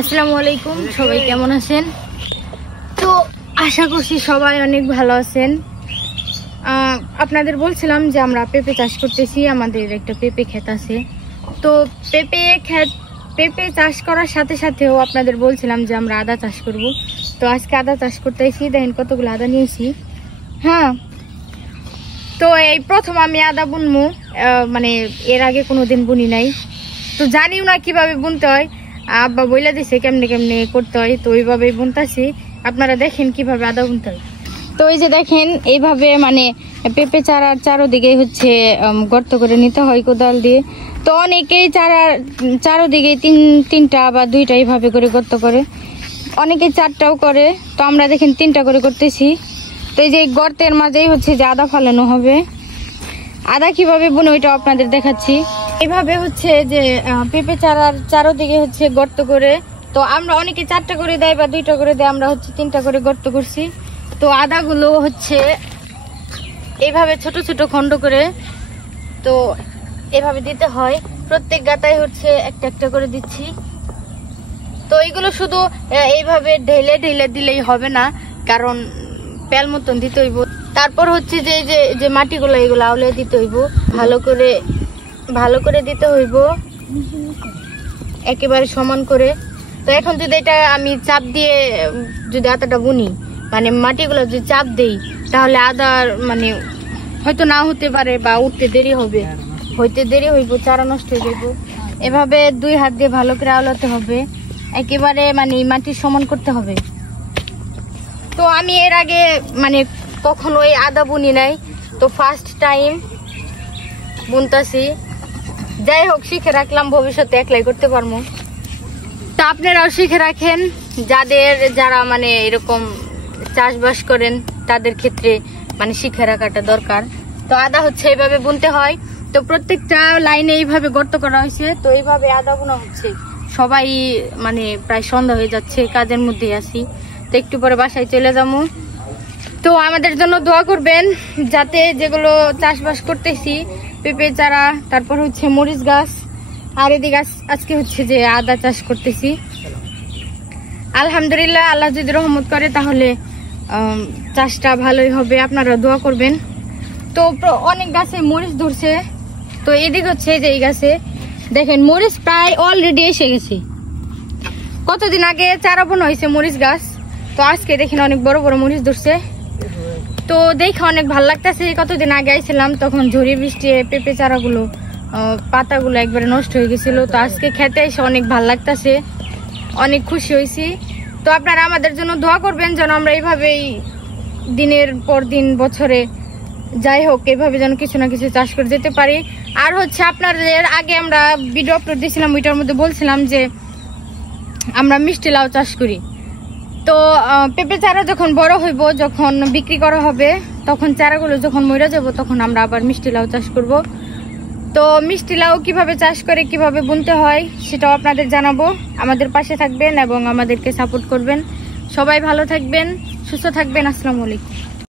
আসসালামু আলাইকুম, সবাই কেমন আছেন? তো আশা করছি সবাই অনেক ভালো আছেন। আপনাদের বলছিলাম যে আমরা পেঁপে চাষ করতেছি, আমাদের একটা পেঁপে ক্ষেত আছে। তো পেঁপে চাষ করার সাথে সাথেও আপনাদের বলছিলাম যে আমরা আদা চাষ করব। তো আজকে আদা চাষ করতেছি, দেখেন কতগুলো আদা নিয়েছি। হ্যাঁ, তো এই প্রথম আমি আদা বুনবো, মানে এর আগে কোনোদিন বুনি নাই, তো জানিও না কিভাবে বুনতে হয়। আব্বা বইলা দিছে কেমনে কেমনে করতে হয়, তো ওইভাবেই বুনতাছি। আপনারা দেখেন কিভাবে আদা বুনতে হয়। তো এই যে দেখেন এইভাবে মানে পেঁপে চারার চারোদিকে হচ্ছে গর্ত করে নিতে হয় কোদাল দিয়ে। তো অনেকেই চারোদিকে তিনটা বা দুইটা এইভাবে করে গর্ত করে, অনেকেই চারটাও করে। তো আমরা দেখেন তিনটা করে করতেছি। তো এই যে গর্তের মাঝেই হচ্ছে যে আদা ফালানো হবে। আদা কিভাবে বুনে ওইটা আপনাদের দেখাচ্ছি। এভাবে হচ্ছে যে পেঁপে চারার চারোদিকে হচ্ছে গর্ত করে, তো আমরা অনেকে চারটা করে দেয় বা দুইটা করে দেয়, আমরা হচ্ছে তিনটা করে গর্ত করছি। তো আদাগুলো হচ্ছে এইভাবে ছোট ছোট খণ্ড করে তো এভাবে দিতে হয়। প্রত্যেক গাতায় হচ্ছে একটা একটা করে দিচ্ছি। তো এইগুলো শুধু এইভাবে ঢেলে ঢেলে দিলেই হবে না, কারণ পেল মতন দিতে হইব। তারপর হচ্ছে যে যে মাটিগুলো এগুলো আউলে দিতে হইব, ভালো করে দিতে হইব একেবারে সমান করে। তো এখন যদি এটা আমি চাপ দিয়ে যদি আদাটা বুনি, মানে মাটিগুলো যদি চাপ দেই, তাহলে আদার মানে হয়তো না হতে পারে বা উঠতে দেরি হবে, হইতে দেরি হইব, চারা নষ্ট হয়ে যাইব। এভাবে দুই হাত দিয়ে ভালো করে আওলাতে হবে, একেবারে মানে মাটি সমান করতে হবে। তো আমি এর আগে মানে কখনো এই আদা বুনি নাই, তো ফার্স্ট টাইম বুনতাছি। যাই হোক, শিখে রাখলাম, ভবিষ্যতে একলাই করতে পারবো। তো আপনারাও শিখে রাখেন, যারা মানে এরকম চাষবাস করেন তাদের ক্ষেত্রে মানে শিখে রাখাটা দরকার। তো আদা হচ্ছে এইভাবে বুনতে হয়। তো প্রত্যেকটা লাইনে এইভাবে গর্ত করা হয়েছে। তো এইভাবে আদা বোনা হচ্ছে। সবাই মানে প্রায় সন্ধ্যা হয়ে যাচ্ছে, কাজের মধ্যে আছি, তো একটু পরে বাসায় চলে যাবো। তো আমাদের জন্য দোয়া করবেন, যাতে যেগুলো চাষবাস করতেছি, পেঁপে চারা, তারপর হচ্ছে মরিচ গাছ, আর এদিকে আজকে হচ্ছে যে আদা চাষ করতেছি। আলহামদুলিল্লাহ, আল্লাহ যদি রহমত করে তাহলে চাষটা ভালোই হবে। আপনারা দোয়া করবেন। তো অনেক গাছে মরিচ ধরছে। তো এদিক হচ্ছে যে এই গাছে দেখেন মরিচ প্রায় অলরেডি এসে গেছে। কতদিন আগে চারা বোনা হয়েছে মরিচ গাছ, তো আজকে দেখেন অনেক বড় বড় মরিচ ধরছে। তো দেখে অনেক ভালো লাগতেছে। কতদিন আগে আইছিলাম তখন ঝড়ি বৃষ্টি পেঁপে চারাগুলো পাতাগুলো একবারে নষ্ট হয়ে গেছিল। তো আজকে খেতে এসে অনেক ভালো লাগতেছে, অনেক খুশি হয়েছি। তো আপনারা আমাদের জন্য দোয়া করবেন যেন আমরা এইভাবেই দিনের পর দিন বছরে যাই হোক এইভাবে যেন কিছু না কিছু চাষ করে যেতে পারি। আর হচ্ছে আপনাদের আগে আমরা ভিডিও আপলোড দিয়েছিলাম, ওইটার মধ্যে বলছিলাম যে আমরা মিষ্টি লাউ চাষ করি। তো পেঁপে চারা যখন বড় হইব, যখন বিক্রি করা হবে, তখন চারাগুলো যখন মরে যাব, তখন আমরা আবার মিষ্টি লাউ চাষ করব। তো মিষ্টি লাউ কিভাবে চাষ করে, কিভাবে বুনতে হয়, সেটাও আপনাদের জানাবো। আমাদের পাশে থাকবেন এবং আমাদেরকে সাপোর্ট করবেন। সবাই ভালো থাকবেন, সুস্থ থাকবেন। আসসালামু আলাইকুম।